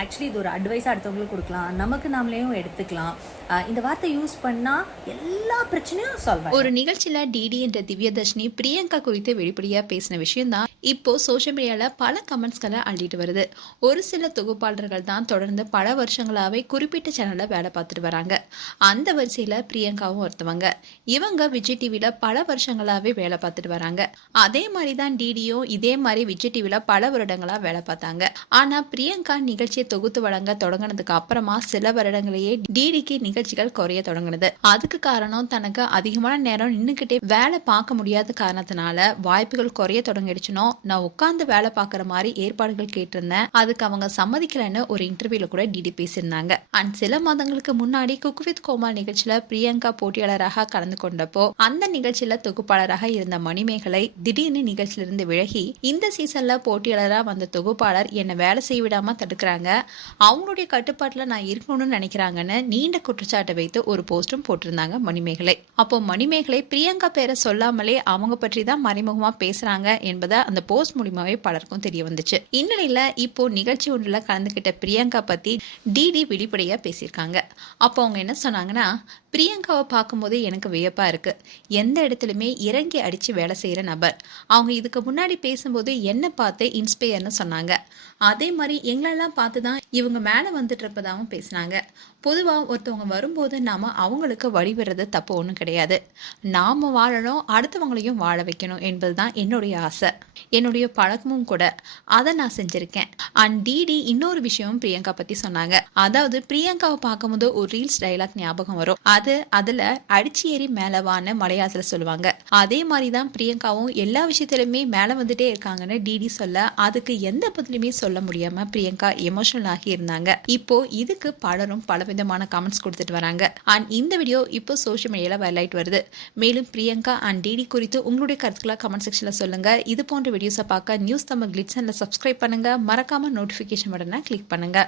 Actually இது ஒரு அட்வைஸாக அடுத்தவங்களுக்கு கொடுக்கலாம், நமக்கு நாமளேயும் எடுத்துக்கலாம். இந்த வார்த்தை யூஸ் பண்ணால் எல்லா பிரச்சனையும் சால்வ் ஆகும். ஒரு நிகழ்ச்சியில டிடி என்ற திவ்யதர்ஷினி பிரியங்கா குறித்து வெளிப்படையா பேசின விஷயம் தான் இப்போ சோஷியல் மீடியால பல கமெண்ட்ஸ்களை அள்ளிட்டு வருது. ஒரு சில தொகுப்பாளர்கள் தான் தொடர்ந்து பல வருஷங்களாவே குறிப்பிட்ட சேனல்ல வேலை பார்த்துட்டு வராங்க. அந்த வரிசையில பிரியங்காவும் ஒருத்தவங்க. இவங்க விஜய் டிவில பல வருஷங்களாவே வேலை பார்த்துட்டு வராங்க. அதே மாதிரி தான் டிடியும் இதே மாதிரி விஜய் டிவில பல வருடங்களா வேலை பார்த்தாங்க. ஆனா பிரியங்கா நிகழ்ச்சியை தொகுத்து வழங்க தொடங்கினதுக்கு அப்புறமா சில வருடங்களையே டிடிக்கு நிகழ்ச்சிகள் குறைய தொடங்கினது. அதுக்கு காரணம் தனக்கு அதிகமான நேரம் நின்னுக்கிட்டே வேலை பார்க்க முடியாத காரணத்தினால வாய்ப்புகள் குறைய தொடங்கிடுச்சுனோ, நான் உட்கார்ந்து வேலை பார்க்குற மாதிரி ஏற்பாடுகள் கேட்டிருந்தேன், அதுக்கு அவங்க சம்மதிக்கலன்னு ஒரு இன்டர்வியூல கூட டிடி பேசியிருந்தாங்க. அண்ட் சில மாதங்களுக்கு முன்னாடி குக் வித் கோமால் நிகழ்ச்சியில பிரியங்கா போட்டியாளராக கலந்து கொண்டப்போ அந்த நிகழ்ச்சியில தொகுப்பாளராக இருந்த மணிமேகலை திடீர்னு நிகழ்ச்சியிலிருந்து விலகி இந்த சீசன்ல போட்டியாளராக வந்த தொகுப்பாளர் என்னை வேலை செய்ய விடாம தடுக்கிறாங்க, அவங்களுடைய கட்டுப்பாட்டுல நான் இருக்கணும்னு நினைக்கிறாங்கன்னு நீண்ட குற்றச்சாட்டை வைத்து ஒரு போஸ்டும் போட்டிருந்தாங்க மணிமேகலை. அப்போ மணிமேகலை பிரியங்கா பேரை சொல்லாமலே அவங்க பற்றி தான் மறைமுகமா பேசுறாங்க என்பதை அந்த போஸ்ட் மூலியமாவே பலருக்கும் தெரிய வந்துச்சு. இந்நிலையில இப்போ நிகழ்ச்சி ஒன்றில் கலந்துகிட்ட பிரியங்கா பத்தி டிடி வெளிப்படையா பேசியிருக்காங்க. அப்போ அவங்க என்ன சொன்னாங்கன்னா, பிரியங்காவை பார்க்கும்போது எனக்கு வியப்பா இருக்கு. எந்த இடத்துலையுமே இறங்கி அடிச்சு வேலை செய்யற நபர். அவங்க இதுக்கு முன்னாடி பேசும்போது என்ன பார்த்து இன்ஸ்பயர்னு சொன்னாங்க. அதே மாதிரி எங்களெல்லாம் பார்த்து தான் இவங்க மேலே வந்துட்டு இருப்பதாகவும் பேசினாங்க. பொதுவாக ஒருத்தவங்க வரும்போது நாம அவங்களுக்கு வழிவிடுறது தப்பு ஒன்றும் கிடையாது. நாம வாழணும், அடுத்தவங்களையும் வாழ வைக்கணும் என்பதுதான் என்னுடைய ஆசை, என்னுடைய பழக்கமும் கூட. அதை நான் செஞ்சிருக்கேன். அண்ட் டிடி இன்னொரு விஷயமும் பிரியங்கா பத்தி சொன்னாங்க. அதாவது பிரியங்காவை பார்க்கும்போது ஒரு ரீல்ஸ் டைலாக் ஞாபகம் வரும். அதுல அடிச்சு ஏறி மேலவான்னு மலையாளத்துல சொல்லுவாங்க. அதே மாதிரிதான் பிரியங்காவும் எல்லா விஷயத்திலுமே மேல வந்துட்டே இருக்காங்கன்னு டிடி சொல்ல, அதுக்கு எந்த பதிலுமே சொல்ல முடியாம பிரியங்கா எமோஷனல் ஆகி இருந்தாங்க. இப்போ இதுக்கு பலரும் பலவிதமான கமெண்ட்ஸ் கொடுத்துட்டு வராங்க. அண்ட் இந்த வீடியோ இப்போ சோஷியல் மீடியால வைரல் வருது. மேலும் பிரியங்கா அண்ட் டிடி குறித்து உங்களுடைய கருத்துக்களை கமெண்ட் செக்ஷன்ல சொல்லுங்க. இது போன்ற வீடியோஸை பார்க்க நியூஸ் தமிழ் கிளிட்ஸ் சேனலை சப்ஸ்கிரைப் பண்ணுங்க. மறக்காம நோட்டிபிகேஷன் பட்டனை கிளிக் பண்ணுங்க.